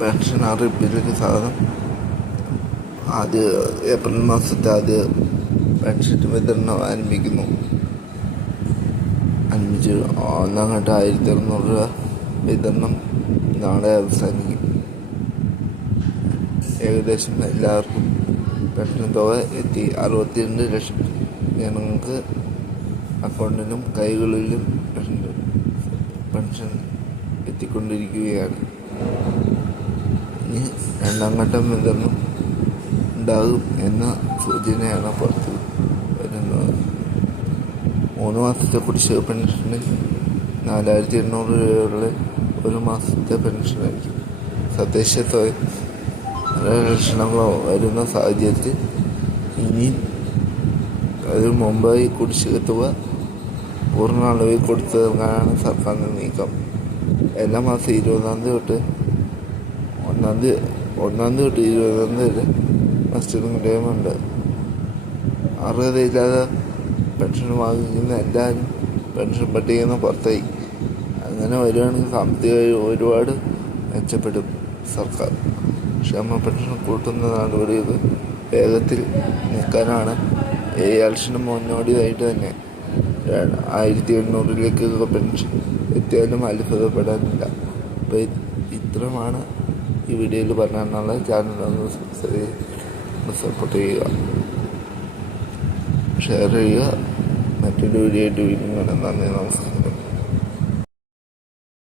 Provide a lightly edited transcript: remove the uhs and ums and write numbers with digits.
Pension അറിയിപ്പിലേക്ക് സാധനം ആദ്യ April മാസത്തെ ആദ്യ പെൻഷൻ വിതരണം ആരംഭിക്കുന്നു. ഒന്നാം ഘട്ടം 1600 രൂപ വിതരണം നാളെ അവസാനിക്കും. ഏകദേശം എല്ലാവർക്കും പെൻഷൻ തുക എത്തി. 62 ലക്ഷം ജനങ്ങൾക്ക് അക്കൗണ്ടിലും കൈകളിലും പെൻഷൻ എത്തിക്കൊണ്ടിരിക്കുകയാണ്. ഇനി രണ്ടാം ഘട്ടം വിതരണം ഉണ്ടാകും എന്ന സൂചനയാണ് പുറത്ത് വരുന്നത്. 3 മാസത്തെ കുടിശ്ശിക പെൻഷനിൽ 4800 രൂപയുള്ള ഒരു മാസത്തെ പെൻഷനായിരിക്കും. തദ്ദേശ ലക്ഷണങ്ങൾ വരുന്ന സാഹചര്യത്തിൽ ഇനി അതിന് മുമ്പായി കുടിശ്ശിക തുക പൂർണ്ണ അളവിൽ കൊടുത്തു തീർക്കാനാണ് സർക്കാരിൻ്റെ നീക്കം. എല്ലാ മാസം 20-ാം തീയതി തൊട്ട് 1-ാം തീയതി 20-ാം തീയതി വരെ മസ്റ്ററിംഗ് ടൈമുണ്ട്. അർഹതയില്ലാതെ പെൻഷൻ വാങ്ങിക്കുന്ന എല്ലാവരും പെൻഷൻ പട്ടികയിൽ നിന്ന് പുറത്തായി. അങ്ങനെ വരികയാണെങ്കിൽ സാമ്പത്തികമായി ഒരുപാട് മെച്ചപ്പെടും സർക്കാർ. ക്ഷേമ പെൻഷൻ കൂട്ടുന്ന നടപടികൾ വേഗത്തിൽ നീക്കാനാണ് ഈ ഇലക്ഷന് മുന്നോടിയായിട്ട് തന്നെ 1800 പെൻഷൻ എത്തിയാലും അത്ഭുതപ്പെടാനില്ല. അപ്പോൾ ഇത്രമാണ് ഈ വീഡിയോയിൽ പറയാനുള്ള. ചാനൽ സപ്പോർട്ട് ചെയ്യുക, ഷെയർ ചെയ്യുക. മറ്റൊരു വീഡിയോ ആയിട്ട് വീണ്ടും കാണാം. നന്ദി, നമസ്കാരം.